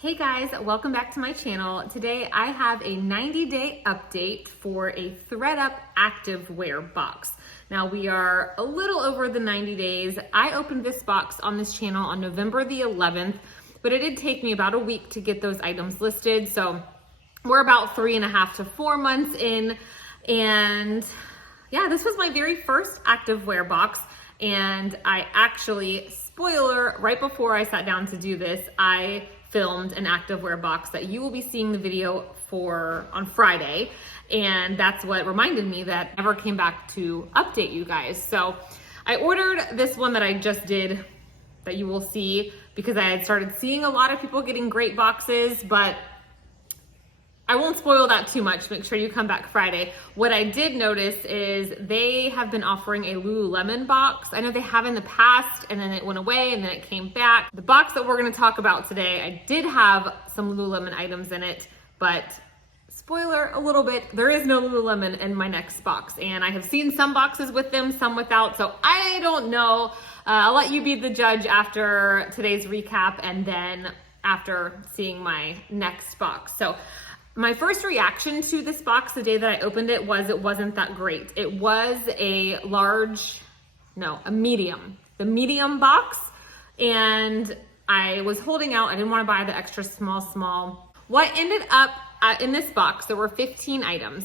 Hey guys, welcome back to my channel. Today I have a 90-day update for a ThredUp activewear box. Now we are a little over the 90 days. I opened this box on this channel on November the 11th, but it did take me about a week to get those items listed. So we're about 3.5 to 4 months in. And yeah, this was my very first activewear box. And I actually, spoiler, right before I sat down to do this, I filmed an activewear box that you will be seeing the video for on Friday. And that's what reminded me that I never came back to update you guys. So I ordered this one that I just did that you will see because I had started seeing a lot of people getting great boxes, but I won't spoil that too much. Make sure you come back Friday. What I did notice is they have been offering a Lululemon box. I know they have in the past, and then it went away, and then it came back. The box that we're gonna talk about today, I did have some Lululemon items in it, but spoiler a little bit, there is no Lululemon in my next box. And I have seen some boxes with them, some without, so I don't know. I'll let you be the judge after today's recap, and then after seeing my next box. So my first reaction to this box the day that I opened it was it wasn't that great. It was a medium. The medium box, and I was holding out. I didn't want to buy the extra small. What ended up in this box, there were 15 items.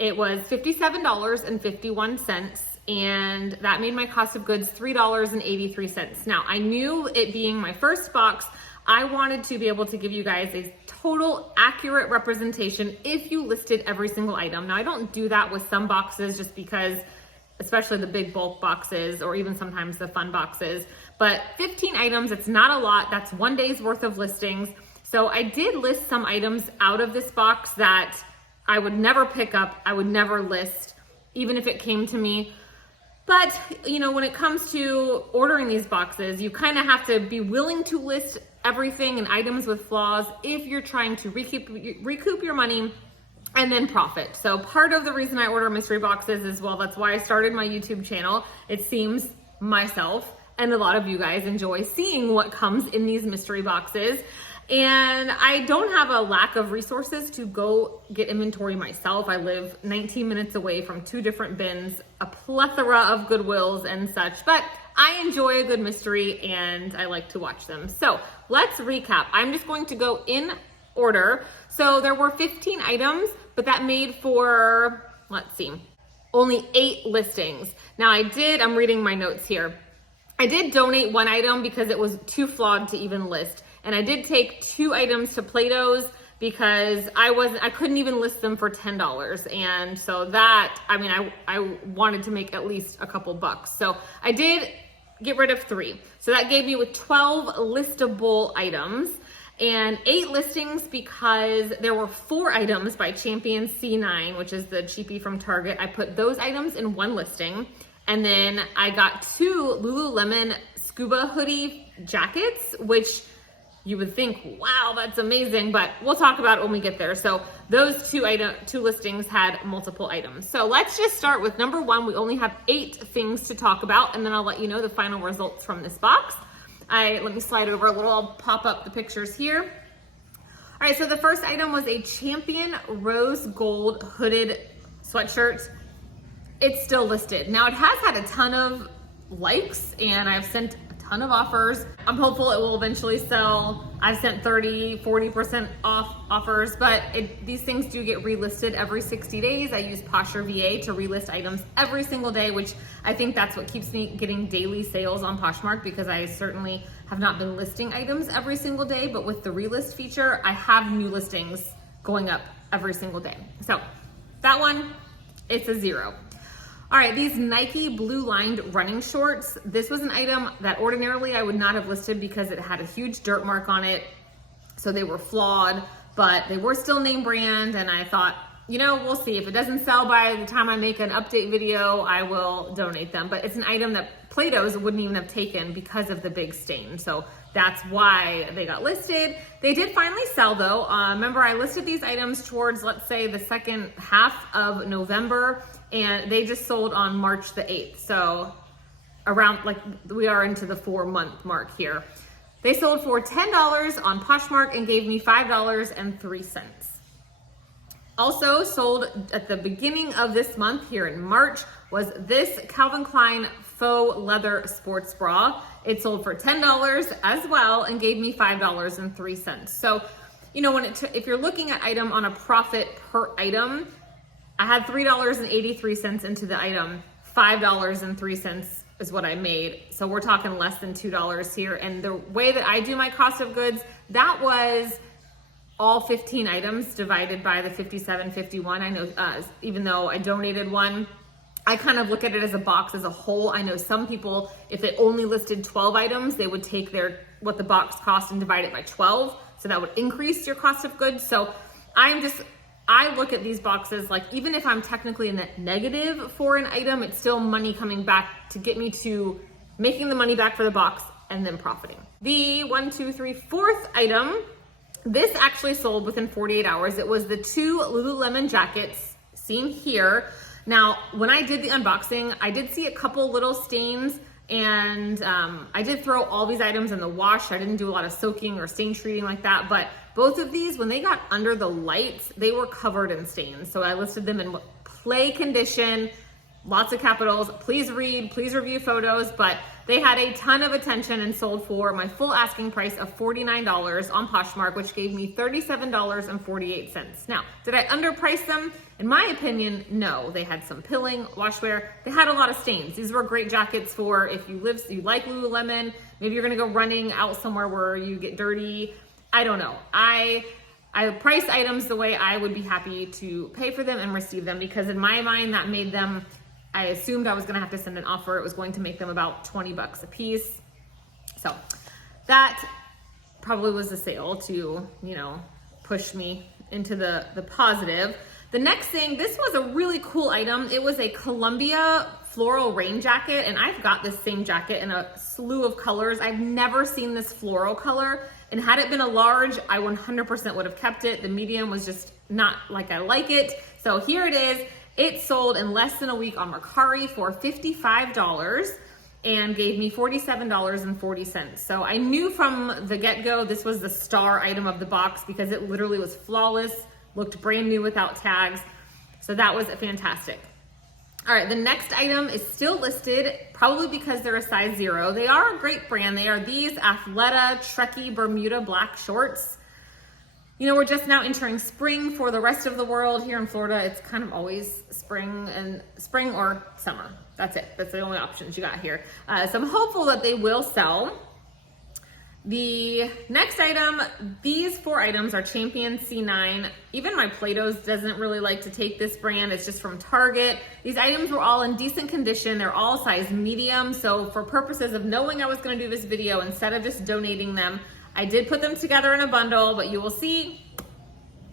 It was $57.51, and that made my cost of goods $3.83. Now, I knew it being my first box, I wanted to be able to give you guys a total accurate representation if you listed every single item. Now, I don't do that with some boxes just because, especially the big bulk boxes or even sometimes the fun boxes, but 15 items, it's not a lot. That's one day's worth of listings. So I did list some items out of this box that I would never pick up, I would never list, even if it came to me. But, you know, when it comes to ordering these boxes, you kind of have to be willing to list everything and items with flaws if you're trying to recoup your money and then profit. So part of the reason I order mystery boxes as well, that's why I started my YouTube channel. It seems myself and a lot of you guys enjoy seeing what comes in these mystery boxes. And I don't have a lack of resources to go get inventory myself. I live 19 minutes away from 2 different bins, a plethora of Goodwills and such, but I enjoy a good mystery and I like to watch them. So let's recap. I'm just going to go in order. So there were 15 items, but that made for, let's see, only 8 listings. Now I'm reading my notes here. I did donate 1 item because it was too flawed to even list. And I did take 2 items to Plato's because I couldn't even list them for $10. And so that, I wanted to make at least a couple bucks. So I did get rid of 3. So that gave me with 12 listable items and 8 listings because there were 4 items by Champion C9, which is the cheapie from Target. I put those items in 1 listing. And then I got 2 Lululemon scuba hoodie jackets, which you would think, wow, that's amazing, but we'll talk about it when we get there. So those 2 listings had multiple items. So let's just start with number 1. We only have 8 things to talk about, and then I'll let you know the final results from this box. Let me slide it over a little. I'll pop up the pictures here. All right, so the first item was a Champion rose gold hooded sweatshirt. It's still listed. Now it has had a ton of likes, and I've sent ton of offers. I'm hopeful it will eventually sell. I've sent 30-40% off offers, but these things do get relisted every 60 days. I use Posture VA to relist items every single day, which I think that's what keeps me getting daily sales on Poshmark, because I certainly have not been listing items every single day, but with the relist feature, I have new listings going up every single day. So that one, it's a 0. All right, these Nike blue lined running shorts. This was an item that ordinarily I would not have listed because it had a huge dirt mark on it. So they were flawed, but they were still name brand. And I thought, you know, we'll see. If it doesn't sell by the time I make an update video, I will donate them. But it's an item that Plato's wouldn't even have taken because of the big stain. So that's why they got listed. They did finally sell though. Remember, I listed these items towards, let's say, the second half of November, and they just sold on March the 8th. So around, like, we are into the 4-month mark here. They sold for $10 on Poshmark and gave me $5.03. Also sold at the beginning of this month here in March was this Calvin Klein faux leather sports bra. It sold for $10 as well and gave me $5.03. So, you know, if you're looking at item on a profit per item, I had $3.83 into the item, $5.03 is what I made. So we're talking less than $2 here. And the way that I do my cost of goods, that was all 15 items divided by the 57.51. I know, even though I donated one, I kind of look at it as a box as a whole. I know some people, if they only listed 12 items, they would take what the box cost and divide it by 12. So that would increase your cost of goods. So I look at these boxes like, even if I'm technically in the negative for an item, it's still money coming back to get me to making the money back for the box and then profiting. The 4th item, this actually sold within 48 hours. It was the 2 Lululemon jackets seen here. Now, when I did the unboxing, I did see a couple little stains, and I did throw all these items in the wash. I didn't do a lot of soaking or stain treating like that, but both of these, when they got under the lights, they were covered in stains. So I listed them in play condition, lots of capitals. Please read, please review photos, but they had a ton of attention and sold for my full asking price of $49 on Poshmark, which gave me $37.48. Now, did I underprice them? In my opinion, no. They had some pilling, washwear. They had a lot of stains. These were great jackets for if you like Lululemon, maybe you're gonna go running out somewhere where you get dirty. I don't know. I price items the way I would be happy to pay for them and receive them, because in my mind that made them, I assumed I was gonna have to send an offer. It was going to make them about 20 bucks a piece. So that probably was a sale to, you know, push me into the positive. The next thing, this was a really cool item. It was a Columbia floral rain jacket, and I've got this same jacket in a slew of colors. I've never seen this floral color, and had it been a large, I 100% would have kept it. The medium was just not like I like it. So here it is. It sold in less than a week on Mercari for $55 and gave me $47.40. So I knew from the get-go this was the star item of the box because it literally was flawless, looked brand new without tags. So that was fantastic. All right, the next item is still listed, probably because they're a size 0. They are a great brand. They are these Athleta Trekkie Bermuda black shorts. You know, we're just now entering spring for the rest of the world. Here in Florida, it's kind of always spring or summer. That's it. That's the only options you got here. So I'm hopeful that they will sell. The next item, these 4 items are Champion C9. Even my Play-Dohs doesn't really like to take this brand. It's just from Target. These items were all in decent condition. They're all size medium. So for purposes of knowing I was going to do this video, instead of just donating them, I did put them together in a bundle, but you will see,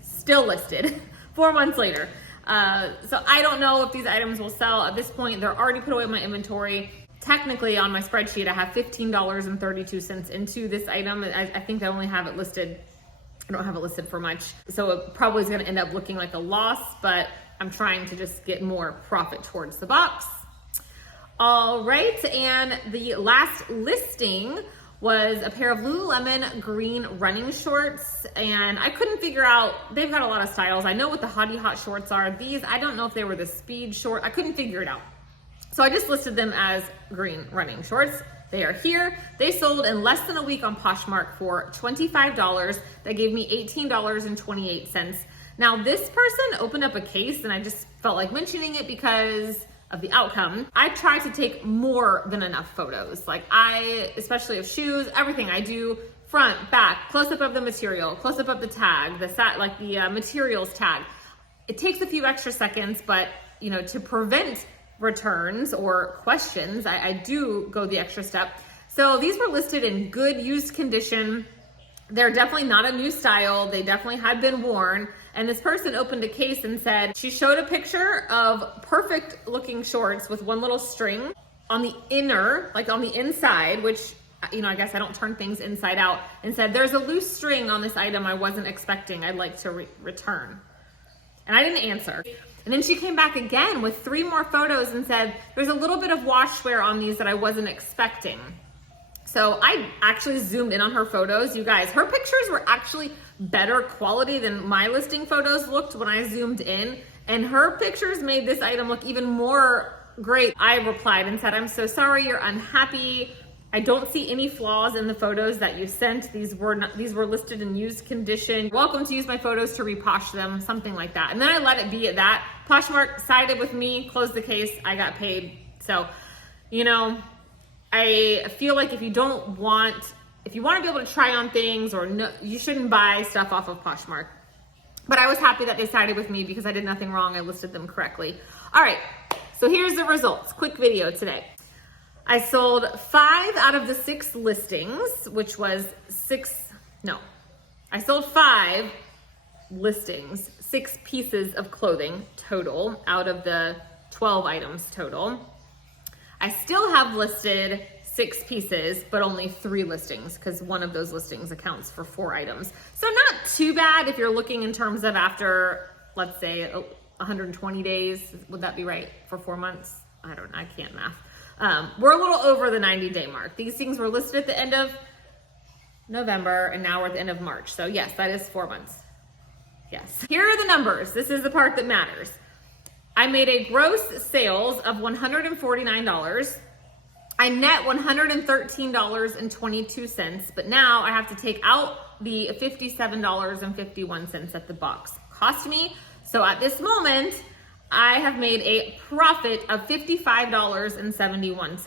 still listed 4 months later. So I don't know if these items will sell. At this point, they're already put away in my inventory. Technically on my spreadsheet, I have $15.32 into this item. I think I only have it listed, I don't have it listed for much. So it probably is gonna end up looking like a loss, but I'm trying to just get more profit towards the box. All right, and the last listing was a pair of Lululemon green running shorts, and I couldn't figure out, they've got a lot of styles. I know what the Hottie Hot shorts are. These, I don't know if they were the speed short. I couldn't figure it out. So I just listed them as green running shorts. They are here. They sold in less than a week on Poshmark for $25. That gave me $18.28. Now this person opened up a case, and I just felt like mentioning it because of the outcome. I try to take more than enough photos. Like especially of shoes, everything I do, front, back, close up of the material, close up of the tag, the materials tag. It takes a few extra seconds, but you know, to prevent returns or questions, I do go the extra step. So these were listed in good used condition. They're definitely not a new style. They definitely had been worn. And this person opened a case and said, she showed a picture of perfect looking shorts with one little string on the inner, like on the inside, which, you know, I guess I don't turn things inside out, and said, there's a loose string on this item I wasn't expecting. I'd like to return. And I didn't answer. And then she came back again with 3 more photos and said, there's a little bit of washwear on these that I wasn't expecting. So I actually zoomed in on her photos. You guys, her pictures were actually better quality than my listing photos looked when I zoomed in. And her pictures made this item look even more great. I replied and said, I'm so sorry you're unhappy. I don't see any flaws in the photos that you sent. These were listed in used condition. Welcome to use my photos to reposh them, something like that. And then I let it be at that. Poshmark sided with me, closed the case, I got paid. So, you know, I feel like if you want to be able to try on things, or no, you shouldn't buy stuff off of Poshmark. But I was happy that they sided with me because I did nothing wrong. I listed them correctly. All right, so here's the results. Quick video today. I sold 5 out of the 6 listings, which was I sold 5 listings, 6 pieces of clothing total out of the 12 items total. I still have listed 6 pieces, but only 3 listings because one of those listings accounts for 4 items. So not too bad if you're looking in terms of after, let's say, 120 days. Would that be right for 4 months? I don't know, I can't math. We're a little over the 90-day mark. These things were listed at the end of November, and now we're at the end of March. So yes, that is 4 months. Yes. Here are the numbers. This is the part that matters. I made a gross sales of $149. I net $113.22, but now I have to take out the $57.51 that the box cost me. So at this moment, I have made a profit of $55.71.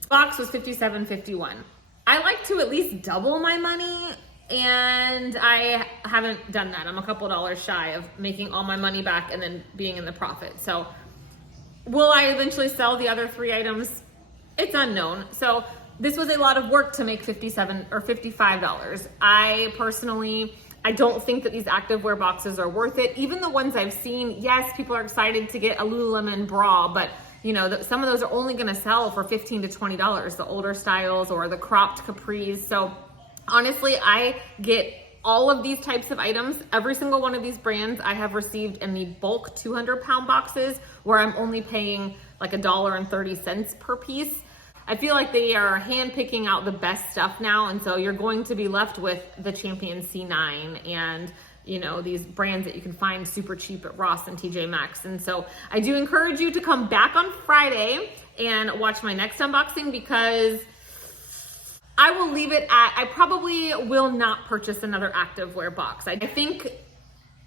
The box was $57.51. I like to at least double my money, and I haven't done that. I'm a couple dollars shy of making all my money back and then being in the profit. So will I eventually sell the other 3 items? It's unknown. So this was a lot of work to make $57 or $55. I don't think that these activewear boxes are worth it. Even the ones I've seen, yes, people are excited to get a Lululemon bra, but you know, some of those are only gonna sell for $15 to $20, the older styles or the cropped capris. So honestly, I get all of these types of items. Every single one of these brands I have received in the bulk 200-pound boxes where I'm only paying like $1.30 per piece. I feel like they are hand picking out the best stuff now. And so you're going to be left with the Champion C9 and, you know, these brands that you can find super cheap at Ross and TJ Maxx. And so I do encourage you to come back on Friday and watch my next unboxing, because I will leave it at, I probably will not purchase another activewear box. I think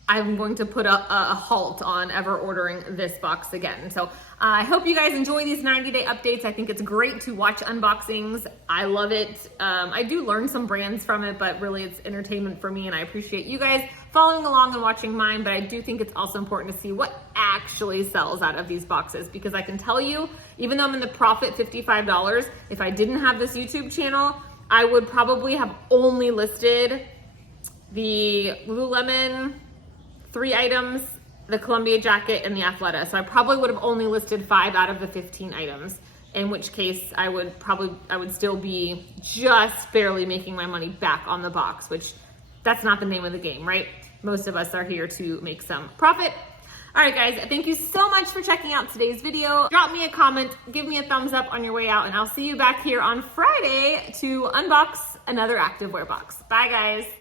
I'm going to put a halt on ever ordering this box again. So I hope you guys enjoy these 90-day updates. I think it's great to watch unboxings. I love it. I do learn some brands from it, but really it's entertainment for me, and I appreciate you guys following along and watching mine. But I do think it's also important to see what actually sells out of these boxes, because I can tell you, even though I'm in the profit $55, if I didn't have this YouTube channel, I would probably have only listed the Lululemon 3 items, the Columbia jacket, and the Athleta. So I probably would have only listed 5 out of the 15 items, in which case I would still be just barely making my money back on the box, which that's not the name of the game, right? Most of us are here to make some profit. All right, guys, thank you so much for checking out today's video. Drop me a comment, give me a thumbs up on your way out, and I'll see you back here on Friday to unbox another activewear box. Bye, guys.